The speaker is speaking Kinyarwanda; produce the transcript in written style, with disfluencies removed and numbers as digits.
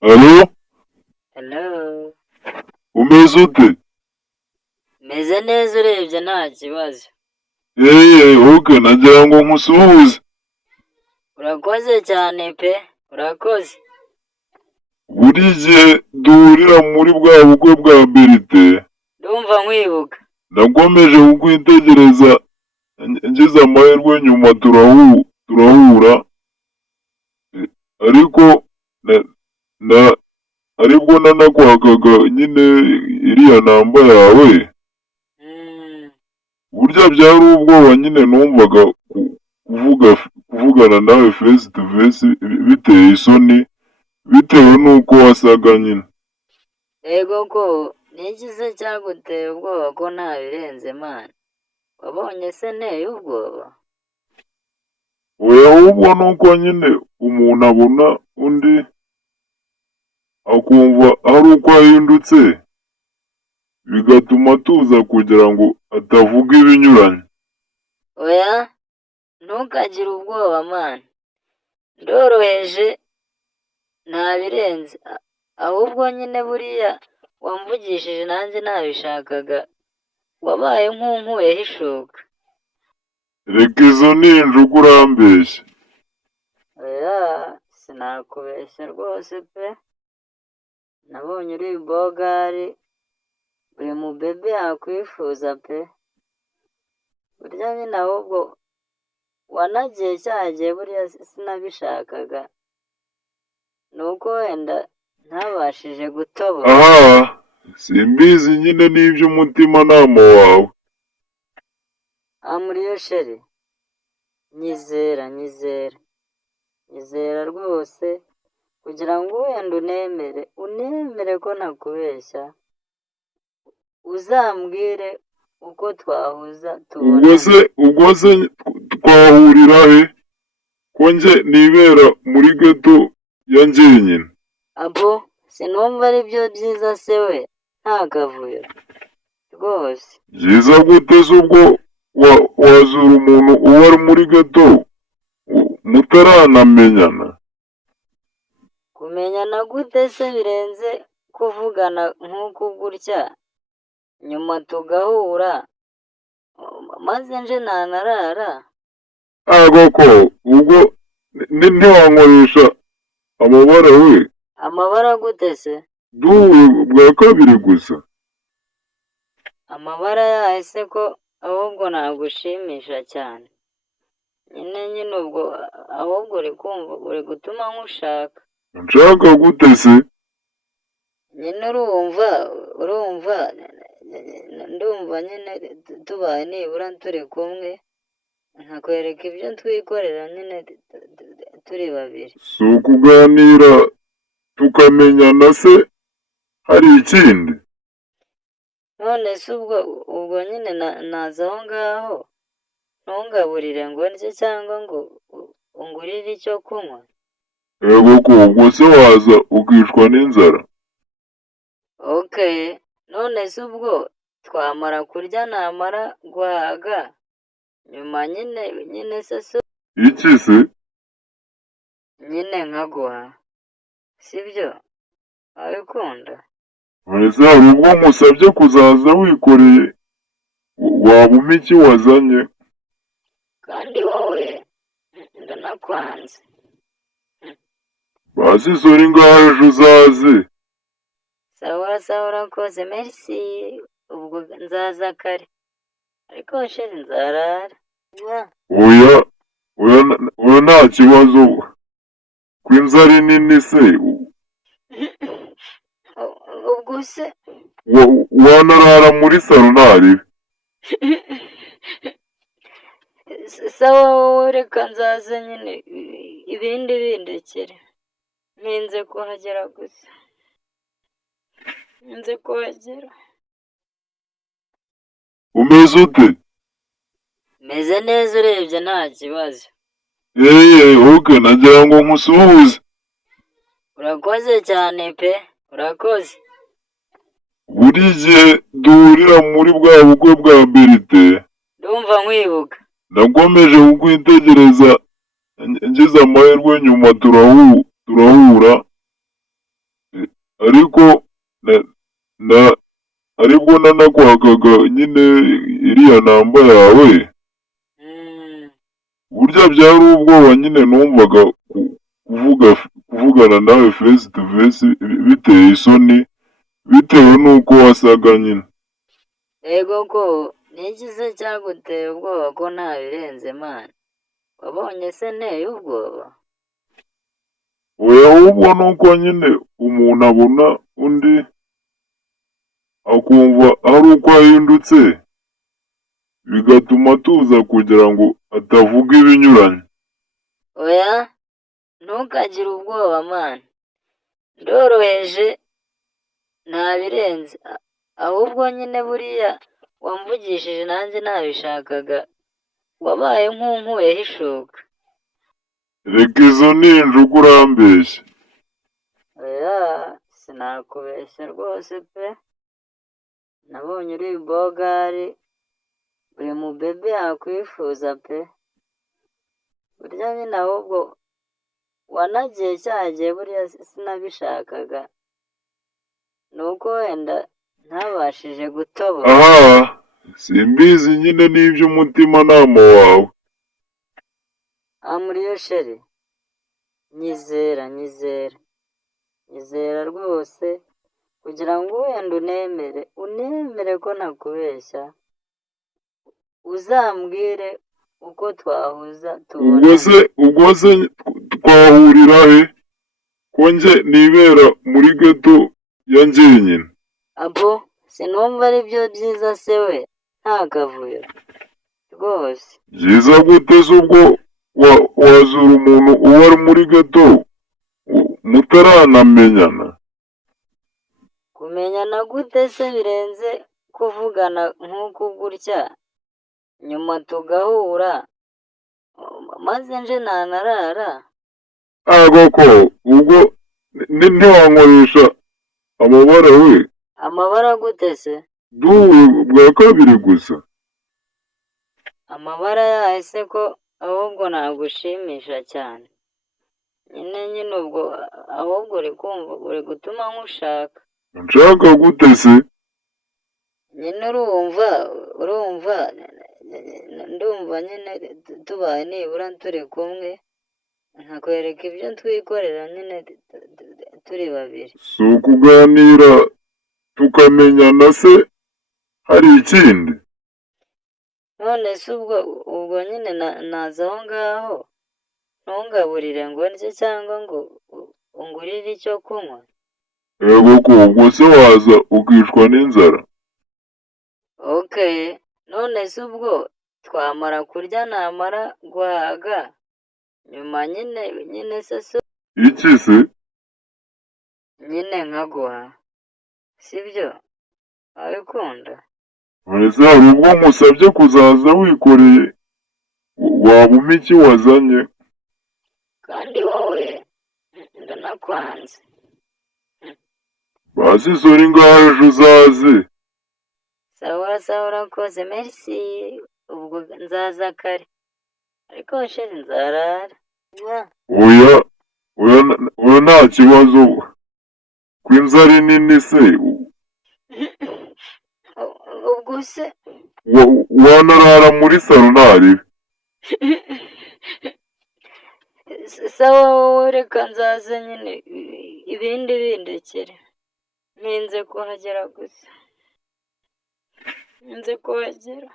Alo, Hello. umeze ute? Meze neza urebye nta kibazo. Oke nagira ngo nkusuhuze. Urakoze cyane pe. Urakoze. Buri gihe duhurira muri bwa bukwe bwa Berite, Ndumva nkwibuka. nakomeje kukwitegereza ngize amahirwe nyuma turahura, ariko na- na- aribwo nanakwakaga nyine iriya namba yawe, Mm. burya byari ubwoba nyine numvaga kuvugana nawe face to face biteye isoni, bitewe n'uko wasaga nyine. Ego ko niki se cyaguteye ubwoba ko nta birenze mana? Wabonye se nteye ubwoba? Oya, ahubwo nuko nyine umuntu abona undi akumva ari uko ahindutse, bigatuma tuza kugira ngo atavuga ibinyuranye. Oya, ntukagire ubwoba mana. Ndoroheje nta birenze. Ahubwo nyine buriya wamvugishije nanjye nabishakaga. Wabaye nk'unkuyeho ishuka. Reka izo ni injugu urambeshya. Oya, sinakubeshya rwose pe. Nabonye uri bogari, buri mubebe yakwifuza pe. Burya nyine ahubwo wanagiye cyagiye buriya sinabishakaga. Nuko wenda ntabashije gutobora. Aha, simbizi nyine n'iby'umutimanama wawe. Amuriyo sheri. Nyizera, nyizera. Nyizera rwose kugira ngo wenda unemere ko ntakubeshya. Uzambwire uko twahuza Ubwo se twahurira he? Ko nje nibera muri geto ya njyenyine. Abo sinumva ari byo byiza se we nta kavuyo rwose. Byiza gute se ubwo wazura umuntu uba ari muri geto mutaranamenyana? Kumenyana gute se birenze kuvugana nk'uku gutya nyuma tugahura maze nje ntanarara. Koko ubwo ntiwankoresha amabara we? Amabara gute se? Duhuye bwa kabiri gusa. Amabara yahe se ko ahubwo nagushimisha cyane. Nyine ubwo ahubwo uri gutuma nkushaka. Nshaka gute se? Nyine ndumva nyine tubaye nibura turi kumwe, nkakwereka ibyo twikorera nyine turi babiri. Si ukuganira tukamenyana se hari ikindi? None se ubwo nyine naza aho ngaho ntungaburire ngo ndye cyangwa ngo ungurire icyo kunywa? Yego ko ubwo se waza ukicwa n'inzara? Okay, none se ubwo twamara kurya namara guhaga nyuma nyine se Iki se? nyine nkaguha, sibyo? Wabikunda? Ese hari ubwo musabye kuzaza wikoreye, waba iki wazanye? Kandi wowe ndanakwanze. Basi sori ngaho ejo uzaze. Sawa urakoze, merci. Ubwo nzaza kare, ariko sheri nzarara. Oya nta kibazo, ko inzara nini se. Ubwo se wanarara muri salo ntaribe. sawa wowe reka nzaza nyine, ibindi bindekere. Ntinze kuhagera gusa. Nze kuhagera. Umeze ute? Meze neza urebye nta kibazo. Oke nagira ngo nkusuhuze. Urakoze cyane pe. Urakoze. Buri gihe duhurira muri bwa bukwe bwa Berite, Ndumva nkwibuka. nakomeje kukwitegereza ngize amahirwe nyuma turahura, ariko na- na- aribwo nanakwakaga nyine iriya namba yawe, burya byari ubwoba nyine numvaga kuvugana nawe face to face biteye isoni bitewe n'uko wasaga nyine. Ego ko niki se cyaguteye ubwoba ko nta birenze mani? Wabonye se nteye ubwoba? Oya, ahubwo nuko nyine umuntu abona undi akumva ari uko ahindutse, bigatuma tuza kugira ngo atavuga ibinyuranye. Oya, ntukagire ubwoba mani. Ndoroheje nta birenze. Ahubwo nyine buriya wamvugishije nanjye nabishakaga. Wabaye nk'unkuyeho ishuka. Reka izo ni injugu urambeshya. Oya, sinakubeshya rwose pe. Nabonye uri bogari, buri mubebe yakwifuza pe. Burya nyine ahubwo wanagiye cyagiye buriya sinabishakaga. Nuko wenda ntabashije gutobora. Aha, simbizi nyine n'iby'umutimanama wawe. Amuriyo sheri, nyizera. Nyizera rwose kugira ngo wenda unemere ko ntakubeshya. Uzambwire uko twahuza tubonana. Ubwo se twahurira he? Ko njye nibera muri geto ya njyenyine. Abo, sinumva ari byo byiza se we, nta kavuyo. Rwose. Byiza gute se ubwo wazura umuntu uba ari muri geto mutaranamenyana? Kumenyana gute se birenze kuvugana nk'uku gutya, nyuma tugahura, maze nje ntanarara. Koko ubwo ntiwankoresha amabara we? Amabara gute se? Duhuye bwa kabiri gusa. Amabara yahe se ko ahubwo nagushimisha cyane. Nyine ubwo ahubwo uri gutuma nkushaka. Nshaka gute se? Nyine ndumva nyine tubaye nibura turi kumwe, nkakwereka ibyo twikorera nyine turi babiri. Si ukuganira tukamenyana se hari ikindi? None se ubwo nyine naza aho ngaho ntungaburire ngo ndye cyangwa ngo ungurire icyo kunywa? Yego ko ubwo se waza ukicwa n'inzara? Okay, none se ubwo twamara kurya namara guhaga nyuma nyine se Iki se? nyine nkaguha, sibyo? Wabikunda? Ese hari ubwo musabye kuzaza wikoreye wabuma iki wazanye? Kandi wowe ndanakwanze. Basi sori ngaho ejo uzaze. Sawa urakoze, merci. Ubwo nzaza kare. Ariko sheri nzarara. Oya nta kibazo. Ko inzara nini se? Ubwo se wanarara muri salo ntaribe. sawa wowe reka nzaza nyine ibindi bindekere. Ntinze kuhagera gusa. Nze kuhagera.